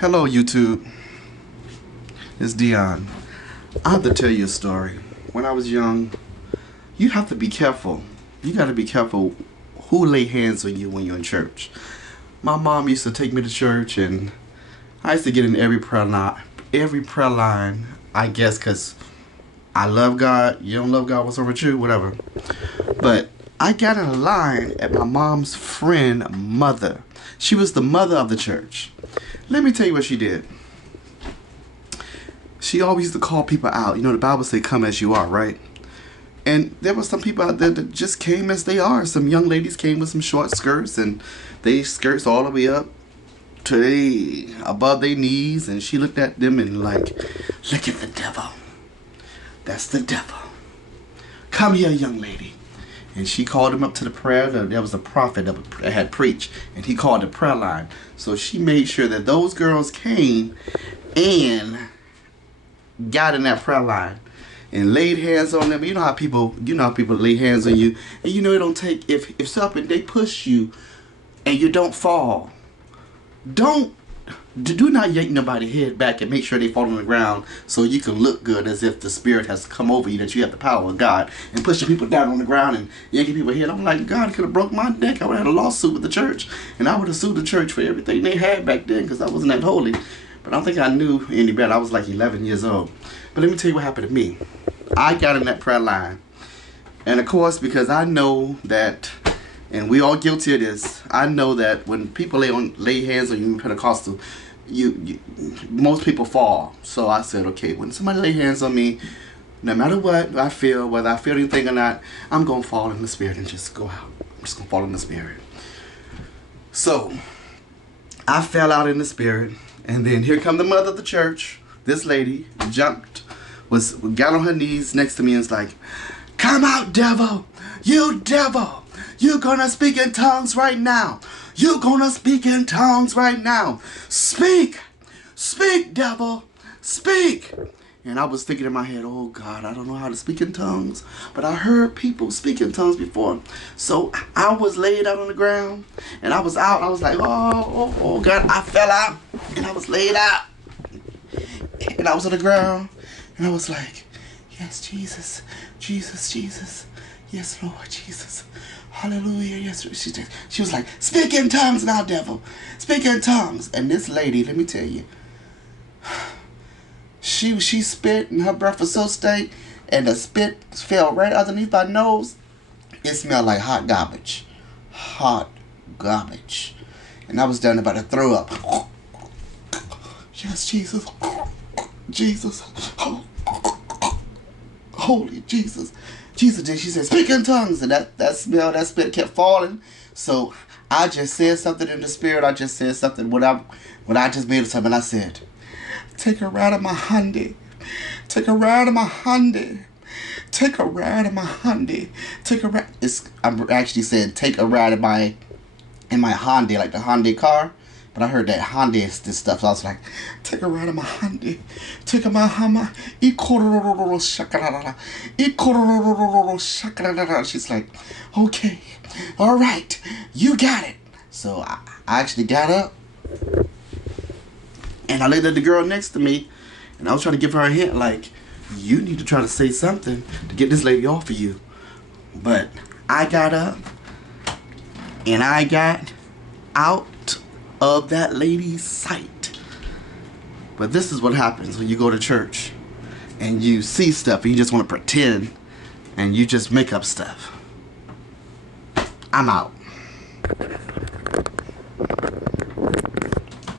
Hello YouTube, it's Dion. I have to tell you a story. When I was young, you have to be careful. You got to be careful who lay hands on you when you're in church. My mom used to take me to church, and I used to get in every prayer line, I guess because I love God. You don't love God, what's wrong with you? Whatever. But I got in a line at my mom's friend mother. She was the mother of the church. Let me tell you what she did. She always used to call people out. You know, the Bible say, come as you are, right? And there were some people out there that just came as they are. Some young ladies came with some short skirts, and they skirts all the way up to above their knees. And she looked at them and like, look at the devil. That's the devil. Come here, young lady. And she called him up to the prayer. There was a prophet that had preached, and he called the prayer line. So she made sure that those girls came and got in that prayer line and laid hands on them. You know how people lay hands on you, and you know it don't take if something they push you and you don't fall. Do not yank nobody's head back and make sure they fall on the ground so you can look good as if the spirit has come over you, that you have the power of God, and pushing people down on the ground and yanking people's head. I'm like, God could have broke my neck. I would have had a lawsuit with the church, and I would have sued the church for everything they had back then because I wasn't that holy. But I don't think I knew any better. I was like 11 years old. But let me tell you what happened to me. I got in that prayer line, and of course, because I know that, and we all guilty of this, I know that when people lay hands on you in Pentecostal, most people fall. So I said, okay, when somebody lay hands on me, no matter what I feel, whether I feel anything or not, I'm gonna fall in the spirit and just go out. I'm just gonna fall in the spirit. So I fell out in the spirit, and then here come the mother of the church. This lady got on her knees next to me and was like, come out, devil, you devil. You're gonna speak in tongues right now. You're gonna speak in tongues right now. Speak! Speak, devil! Speak! And I was thinking in my head, oh God, I don't know how to speak in tongues. But I heard people speak in tongues before. So I was laid out on the ground, and I was out. I was like, oh God, I fell out, and I was laid out. And I was on the ground, and I was like, yes, Jesus, Jesus, Jesus. Yes, Lord Jesus. Hallelujah. Yes. She was like, speak in tongues now, devil. Speak in tongues. And this lady, let me tell you, she spit, and her breath was so stank, and the spit fell right underneath my nose. It smelled like hot garbage. Hot garbage. And I was down about to throw up. Yes, Jesus. Jesus. Holy Jesus. Jesus did. She said, speak in tongues. And that smell, that spit kept falling. So I just said something in the spirit. I just said something when I just made something. I said, take a ride in my Hyundai. Take a ride in my Hyundai. Take a ride in my Hyundai. Take a ride. I'm actually saying take a ride in my Hyundai, like the Hyundai car. But I heard that Hyundai is this stuff, so I was like, take a ride in my Hyundai. Take a Mahama. She's like, okay, all right, you got it. So I actually got up, and I looked at the girl next to me, and I was trying to give her a hint, like, you need to try to say something to get this lady off of you. But I got up, and I got out of that lady's sight. But this is what happens when you go to church and you see stuff and you just want to pretend and you just make up stuff. I'm out.